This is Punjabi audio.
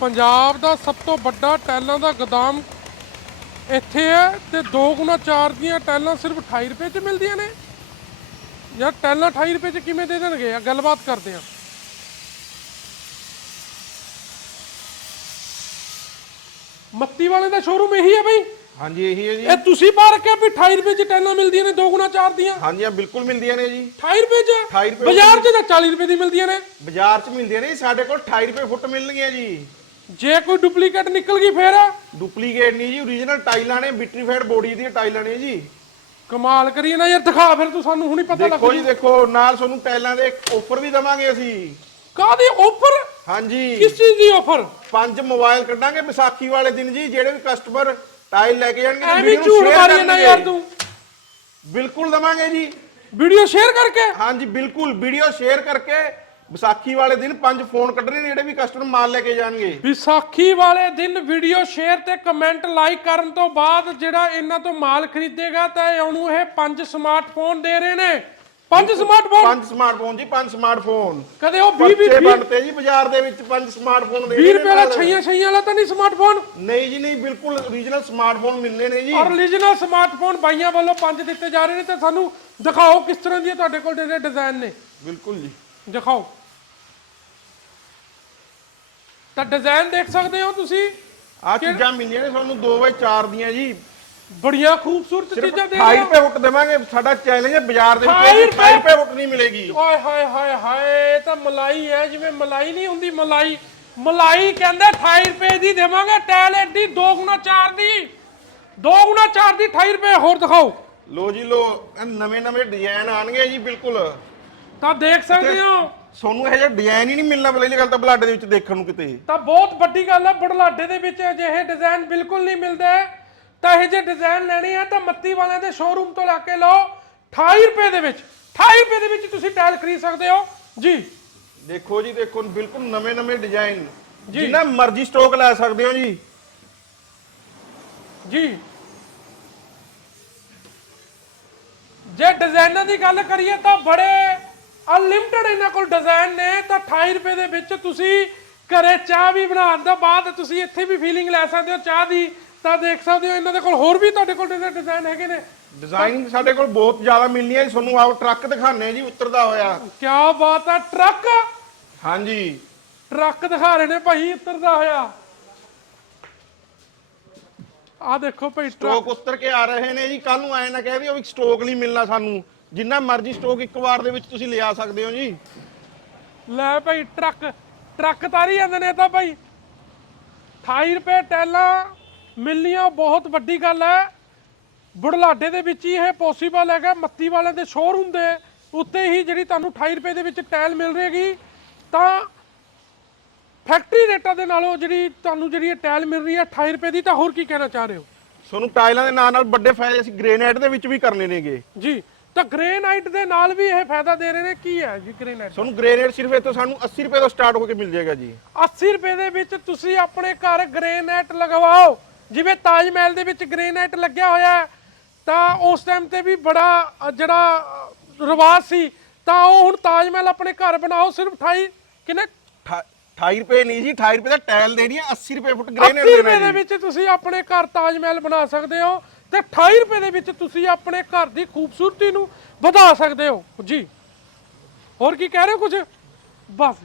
ਪੰਜਾਬ ਦਾ ਸਭ ਤੋਂ ਵੱਡਾ ਟੈਲਾਂ ਦਾ ਗੋਦਾਮ ਇੱਥੇ ਹੈ ਤੇ 2 ਗੁਣਾ 4 ਦੀਆਂ ਟੈਲਾਂ ਸਿਰਫ 28 ਰੁਪਏ 'ਚ ਮਿਲਦੀਆਂ ਨੇ। ਯਾਰ ਟੈਲਾਂ 28 ਰੁਪਏ 'ਚ ਕਿਵੇਂ ਦੇ ਦੇਣਗੇ? ਆ ਗੱਲਬਾਤ ਕਰਦੇ ਆ ਮੱਤੀ ਵਾਲੇ ਦਾ ਸ਼ੋਰੂਮ ਇਹੀ ਹੈ ਬਈ। ਹਾਂਜੀ ਇਹੀ ਹੈ ਜੀ। ਇਹ ਤੁਸੀਂ ਪਾ ਰੱਖਿਆ ਵੀ 28 ਰੁਪਏ 'ਚ ਟੈਲਾਂ ਮਿਲਦੀਆਂ ਨੇ 2 ਗੁਣਾ 4 ਦੀਆਂ। ਹਾਂਜੀ ਆ ਬਿਲਕੁਲ ਮਿਲਦੀਆਂ ਨੇ ਜੀ। 28 ਰੁਪਏ 'ਚ? 28 ਰੁਪਏ ਬਾਜ਼ਾਰ 'ਚ ਤਾਂ 40 ਰੁਪਏ ਦੀ ਮਿਲਦੀਆਂ ਨੇ। ਬਾਜ਼ਾਰ 'ਚ ਮਿਲਦੀਆਂ ਨੇ ਸਾਡੇ ਕੋਲ 28 ਰੁਪਏ ਫੁੱਟ ਮਿਲਣਗੀਆਂ ਜੀ। ਜੇ ਕੋਈ ਡੁਪਲੀਕੇਟ ਨਿਕਲ ਗਈ ਫੇਰ? ਡੁਪਲੀਕੇਟ ਨਹੀਂ ਜੀ ਓਰੀਜਨਲ ਟਾਈਲਾਂ ਨੇ ਵਿਟਰੀਫਾਈਡ ਬੋਡੀ ਦੀਆਂ ਟਾਈਲਾਂ ਨੇ ਜੀ। ਕਮਾਲ ਕਰੀਏ ਨਾ ਯਾਰ ਦਿਖਾ ਫਿਰ ਤੂੰ ਸਾਨੂੰ ਹੁਣੀ ਪਤਾ ਲੱਗ ਦੇਖੋ ਜੀ ਦੇਖੋ ਨਾਲ ਤੁਹਾਨੂੰ ਟਾਈਲਾਂ ਦੇ ਆਫਰ ਵੀ ਦਵਾਂਗੇ ਅਸੀਂ। ਕਾਦੀ ਆਫਰ ਹਾਂਜੀ। ਕਿਸ ਚੀਜ਼ ਦੀ ਆਫਰ ਪੰਜ ਮੋਬਾਈਲ ਕੱਢਾਂਗੇ ਵਿਸਾਖੀ ਵਾਲੇ ਦਿਨ ਜੀ ਜਿਹੜੇ ਵੀ ਕਸਟਮਰ ਟਾਈਲ ਲੈ ਕੇ ਜਾਣਗੇ ਤੇ ਐਵੇਂ video ਨੂੰ ਝੂਠ share ਮਾਰੀ ਨਾ ਕਰਨਗੇ। ਯਾਰ ਤੂੰ। ਬਿਲਕੁਲ ਦਵਾਂਗੇ ਜੀ। ਵੀਡੀਓ ਸ਼ੇਅਰ ਕਰਕੇ? ਹਾਂਜੀ ਬਿਲਕੁਲ ਵੀਡੀਓ ਸ਼ੇਅਰ ਕਰਕੇ ਵਿਸਾਖੀ ਵਾਲੇ ਦਿਨ ਪੰਜ ਫੋਨ ਕੱਢਣੇ ਨੇ ਜਿਹੜੇ ਵੀ ਕਸਟਮਰ ਮਾਲ ਲੈ ਕੇ ਜਾਣਗੇ। ਵਿਸਾਖੀ ਵਾਲੇ ਦਿਨ ਵੀਡੀਓ ਸ਼ੇਅਰ ਤੇ ਕਮੈਂਟ ਲਾਈਕ ਕਰਨ ਤੋਂ ਬਾਅਦ ਜਿਹੜਾ ਇਹਨਾਂ ਤੋਂ ਮਾਲ ਖਰੀਦੇਗਾ ਤਾਂ ਇਹ ਉਹਨੂੰ ਇਹ ਪੰਜ ਸਮਾਰਟਫੋਨ ਦੇ ਰਹੇ ਨੇ। ਪੰਜ ਸਮਾਰਟਫੋਨ ਪੰਜ ਸਮਾਰਟਫੋਨ ਜੀ ਪੰਜ ਸਮਾਰਟਫੋਨ ਕਦੇ ਉਹ 20 ਬੱਚੇ 20 ਬਣਤੇ ਜੀ ਬਾਜ਼ਾਰ ਦੇ ਵਿੱਚ ਪੰਜ ਸਮਾਰਟਫੋਨ ਦੇ 20 ਰਹੇ ਰੁਪਏ ਵਾਲਾ। ਛਈਆਂ ਛਈਆਂ ਵਾਲਾ ਤਾਂ ਨਹੀਂ ਸਮਾਰਟਫੋਨ ਨਹੀਂ ਜੀ ਨਹੀਂ ਬਿਲਕੁਲ ਓਰੀਜਨਲ ਸਮਾਰਟਫੋਨ ਮਿਲਨੇ ਨੇ ਜੀ। ਓਰੀਜਨਲ ਸਮਾਰਟਫੋਨ ਬਾਈਆਂ ਵੱਲੋਂ ਪੰਜ ਦਿੱਤੇ ਜਾ ਰਹੇ ਨੇ ਤੇ ਸਾਨੂੰ ਦਿਖਾਓ ਕਿਸ ਤਰ੍ਹਾਂ ਦੀਆਂ ਤੁਹਾਡੇ ਕੋਲ ਡਿਜ਼ਾਈਨ ਨੇ। ਬਿਲਕੁਲ ਜੀ। ਦਿਖਾਓ। ਤਾਂ ਡਿਜ਼ਾਈਨ ਦੇਖ ਸਕਦੇ ਹੋ ਤੁਸੀਂ? ਆ ਚੀਜ਼ਾਂ ਮਿਲੀਆਂ ਨੇ ਸਾਨੂੰ 2x4 ਦੀਆਂ ਜੀ। ਬੜੀਆਂ ਖੂਬਸੂਰਤ ਚੀਜ਼ਾਂ ਦੇ 28 ਰਹੇ ਹੋ। ਰੁਪਏ ਫੁੱਟ ਦੇਵਾਂਗੇ ਸਾਡਾ ਚੈਲੰਜ ਹੈ ਬਾਜ਼ਾਰ ਦੇ 28 ਵਿੱਚ 28 ਰੁਪਏ? ਫੁੱਟ ਨਹੀਂ ਮਿਲੇਗੀ। ਓਏ ਹਾਏ ਹਾਏ ਹਾਏ ਤਾਂ ਮਲਾਈ ਹੈ ਜਿਵੇਂ ਮਲਾਈ ਨਹੀਂ ਹੁੰਦੀ ਮਲਾਈ। ਮਲਾਈ ਕਹਿੰਦੇ 28 ਰੁਪਏ ਦੀ ਦੇਵਾਂਗੇ ਟੈਲ ਐਡੀ 2 ਗੁਣਾ 4 ਦੀ। 2 ਗੁਣਾ 4 ਦੀ 28 ਰੁਪਏ ਹੋਰ ਦਿਖਾਓ। ਲੋ ਜੀ ਲੋ ਨਵੇਂ ਨਵੇਂ ਡਿਜ਼ਾਈਨ ਆਣਗੇ ਜੀ ਬਿਲਕੁਲ। ਤਾਂ ਦੇਖ ਸਕਦੇ ਹੋ। ਤੁਹਾਨੂੰ ਇਹ ਜਿਹਾ ਡਿਜ਼ਾਈਨ ਹੀ ਨਹੀਂ ਮਿਲਣਾ ਪਹਿਲੀ ਗੱਲ ਤਾਂ ਬਲਾਡੇ ਦੇ ਵਿੱਚ ਦੇਖਣ ਨੂੰ ਕਿਤੇ। ਤਾਂ ਬਹੁਤ ਵੱਡੀ ਗੱਲ ਹੈ ਬੜਲਾਡੇ ਦੇ ਵਿੱਚ ਅਜਿਹੇ ਡਿਜ਼ਾਈਨ ਬਿਲਕੁਲ ਨਹੀਂ ਮਿਲਦੇ। ਤਾਂ ਇਹ ਜੇ ਡਿਜ਼ਾਈਨ ਲੈਣੇ ਆ ਤਾਂ ਮੱਤੀ ਵਾਲਿਆਂ ਦੇ ਸ਼ੋਰੂਮ ਤੋਂ ਲੈ ਕੇ ਲਓ 28 ਰੁਪਏ ਦੇ ਵਿੱਚ 28 ਰੁਪਏ ਦੇ ਵਿੱਚ ਤੁਸੀਂ ਟਾਇਲ ਖਰੀਦ ਸਕਦੇ ਹੋ। ਜੀ। ਦੇਖੋ ਜੀ ਦੇਖੋ ਬਿਲਕੁਲ ਨਵੇਂ ਨਵੇਂ ਡਿਜ਼ਾਈਨ ਜੀ। ਜਿੰਨਾ ਮਰਜ਼ੀ ਸਟਾਕ ਲੈ ਸਕਦੇ ਹੋ ਜੀ। ਜੀ। ਜੇ ਡਿਜ਼ਾਈਨਾਂ ਦੀ ਗੱਲ ਕਰੀਏ ਤਾਂ ਬੜੇ ਅਨਲਿਮਟਿਡ ਇਹਨਾਂ ਕੋਲ ਡਿਜ਼ਾਈਨ ਨੇ ਤਾਂ 28 ਰੁਪਏ ਦੇ ਵਿੱਚ ਤੁਸੀਂ ਘਰੇ ਚਾਹ ਵੀ ਬਣਾਉਣ ਤੋਂ ਬਾਅਦ ਤੁਸੀਂ ਇੱਥੇ ਵੀ ਫੀਲਿੰਗ ਲੈ ਸਕਦੇ ਹੋ ਚਾਹ ਦੀ ਤਾਂ ਦੇਖ ਸਕਦੇ ਹੋ ਇਹਨਾਂ ਦੇ ਕੋਲ ਹੋਰ ਵੀ ਤੁਹਾਡੇ ਕੋਲ ਡਿਜ਼ਾਈਨ ਹੈਗੇ ਨੇ। ਡਿਜ਼ਾਈਨ ਸਾਡੇ ਕੋਲ ਬਹੁਤ ਜ਼ਿਆਦਾ ਮਿਲਣੀਆਂ ਜੀ ਤੁਹਾਨੂੰ ਆਪ ਟਰੱਕ ਦਿਖਾਣੇ ਜੀ ਉਤਰਦਾ ਹੋਇਆ। ਕੀ ਬਾਤ ਹੈ ਟਰੱਕ? ਹਾਂਜੀ। ਟਰੱਕ ਦਿਖਾ ਰਹੇ ਨੇ ਭਾਈ ਉਤਰਦਾ ਹੋਇਆ। ਆ ਦੇਖੋ ਭਾਈ ਟਰੱਕ ਸਟਾਕ ਉਤਰ ਕੇ ਆ ਰਹੇ ਨੇ ਜੀ ਕੱਲ ਨੂੰ ਆਏ ਨਾ ਕਹਿ ਦਿਓ ਵੀ ਸਟਾਕ ਨਹੀਂ ਮਿਲਣਾ ਸਾਨੂੰ। ਜਿੰਨਾ ਮਰਜ਼ੀ ਸਟਾਕ ਇੱਕ ਵਾਰ ਦੇ ਵਿੱਚ ਤੁਸੀਂ ਲਿਆ ਸਕਦੇ ਹੋ ਜੀ। ਲੈ ਭਾਈ ਟਰੱਕ ਟਰੱਕ ਤਾਰੀ ਜਾਂਦੇ ਨੇ ਇਹ ਤਾਂ ਭਾਈ। 28 ਰੁਪਏ ਟੈਲਾਂ ਮਿਲਣੀਆਂ ਬਹੁਤ ਵੱਡੀ ਗੱਲ ਹੈ। ਬੁਢਲਾਡੇ ਦੇ ਵਿੱਚ ਹੀ ਇਹ ਪੋਸੀਬਲ ਹੈਗਾ ਮੱਤੀ ਵਾਲਿਆਂ ਦੇ ਸ਼ੋਰੂਮ ਦੇ ਉੱਤੇ ਹੀ ਜਿਹੜੀ ਤੁਹਾਨੂੰ 28 ਰੁਪਏ ਦੇ ਵਿੱਚ ਟੈਲ ਮਿਲ ਰਹੇਗੀ। ਤਾਂ ਫੈਕਟਰੀ ਰੇਟਾਂ ਦੇ ਨਾਲੋਂ ਜਿਹੜੀ ਤੁਹਾਨੂੰ ਜਿਹੜੀ ਇਹ ਟੈਲ ਮਿਲ ਰਹੀ ਹੈ 28 ਰੁਪਏ ਦੀ ਤਾਂ ਹੋਰ ਕੀ ਕਹਿਣਾ ਚਾਹ ਰਹੇ ਹੋ? ਤੁਹਾਨੂੰ ਟਾਈਲਾਂ ਦੇ ਨਾਲ ਨਾਲ ਵੱਡੇ ਫਾਇਦੇ ਅਸੀਂ ਗ੍ਰੇਨਾਈਟ ਦੇ ਵਿੱਚ ਵੀ ਕਰਨੇ ਨੇਗੇ। ਜੀ। ਤਾਂ ਗ੍ਰੇਨਾਈਟ ਦੇ ਨਾਲ ਵੀ ਇਹ ਫਾਇਦਾ ਦੇ ਰਹੇ ਨੇ ਕੀ ਹੈ ਜੀ ਗ੍ਰੇਨਾਈਟ ਤੁਹਾਨੂੰ ਗ੍ਰੇਨਾਈਟ ਸਿਰਫ ਇੱਥੋਂ ਸਾਨੂੰ 80 ਰੁਪਏ ਤੋਂ ਸਟਾਰਟ ਹੋ ਕੇ ਮਿਲ ਜਾਏਗਾ ਜੀ। 80 ਰੁਪਏ ਦੇ ਵਿੱਚ ਤੁਸੀਂ ਆਪਣੇ ਘਰ ਗ੍ਰੇਨਾਈਟ ਲਗਵਾਓ। ਜਿਵੇਂ ਤਾਜ ਮਹਿਲ ਦੇ ਵਿੱਚ ਗ੍ਰੇਨਾਈਟ ਲੱਗਿਆ ਹੋਇਆ ਹੈ ਤਾਂ ਉਸ ਟਾਈਮ ਤੇ ਵੀ ਬੜਾ ਜਿਹੜਾ ਰਿਵਾਜ ਸੀ ਤਾਂ ਉਹ ਹੁਣ ਤਾਜ ਮਹਿਲ ਆਪਣੇ ਘਰ ਬਣਾਓ ਸਿਰਫ 28 ਕਿੰਨੇ? 28 ਰੁਪਏ ਨਹੀਂ ਜੀ 28 ਰੁਪਏ ਦਾ ਟਾਇਲ ਦੇਣੀ ਆ 80 ਰੁਪਏ ਫੁੱਟ 80 ਗ੍ਰੇਨਾਈਟ ਰੁਪਏ ਦੇਣਾ ਦੇ ਜੀ। ਵਿੱਚ ਤੁਸੀਂ ਆਪਣੇ ਘਰ ਤਾਜ ਮਹਿਲ ਬਣਾ ਸਕਦੇ ਹੋ। ਤੇ 28 ਰੁਪਏ ਦੇ ਵਿੱਚ ਤੁਸੀਂ ਆਪਣੇ ਘਰ ਦੀ ਖੂਬਸੂਰਤੀ ਨੂੰ ਵਧਾ ਸਕਦੇ ਹੋ। ਜੀ। ਹੋਰ ਕੀ ਕਹਿ ਰਹੇ ਹੋ ਕੁਝ? ਬਸ।